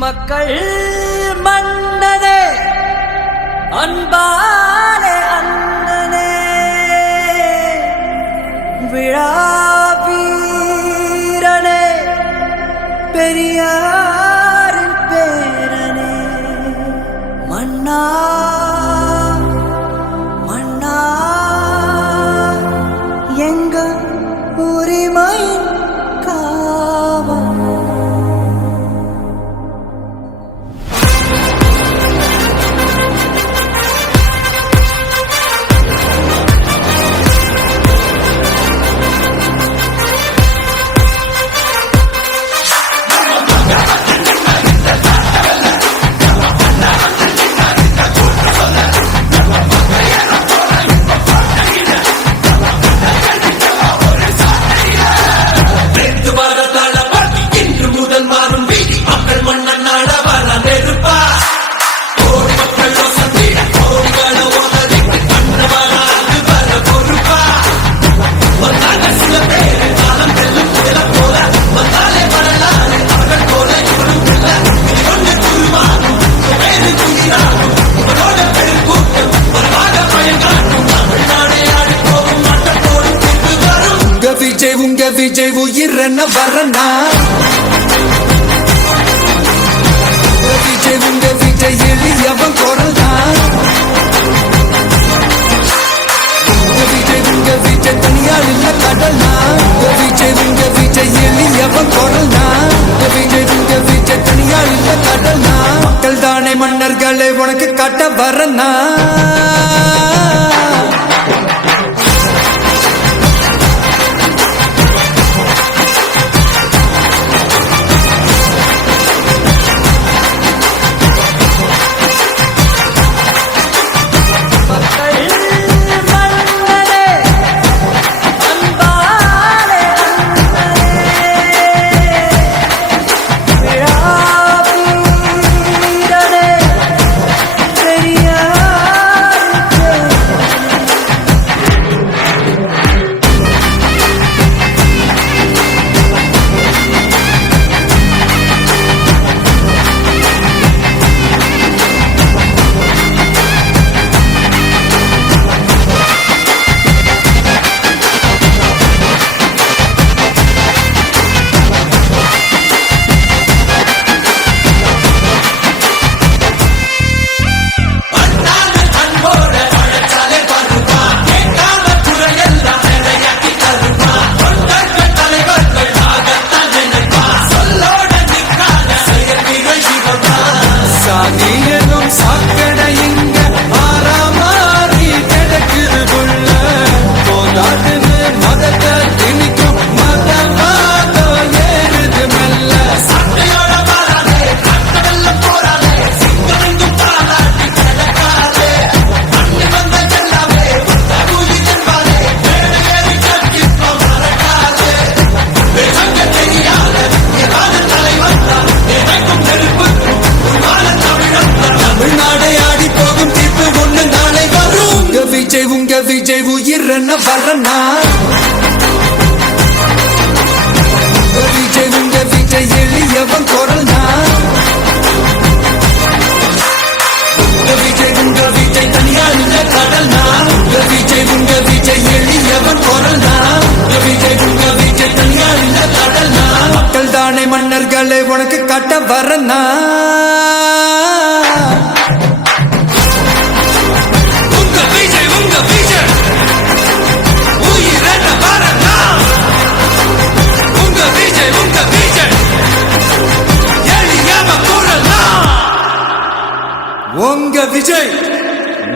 மக்கள் மன்னனே அன்பாலே அண்ணனே விழாவீரனே பெரியாரின் பேரனே மன்னா மன்னா எங்க உரிமை காவல் உங்க விஜய் உயிரன வரனா விஜய் உங்க விஜய் எளியவன் குரல்தான் உங்க விஜய் தனியால் இல்ல கடல்னா விஜய் உங்க விஜய் எளியவன் குரல்தான் உங்க விஜய் தனியால் இல்ல கடல்னா மக்கள் தானே மன்னர்களை உனக்கு காட்ட வரனா உங்க விஜய் உயிரன வரனா விஜய் உங்க விஜய் எளியவன் குரல்னா விஜய் உங்க விஜய் தனியால் இல்ல கடல்னா விஜய் உங்க விஜய் எளியவன் குரல்னா விஜய் உங்க விஜய் தனியால் இல்ல கடல்னா மக்கள் தானே மன்னர்களை உனக்கு காட்ட வரனா உங்க விஜய்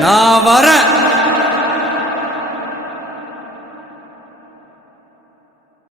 நான் வரேன்.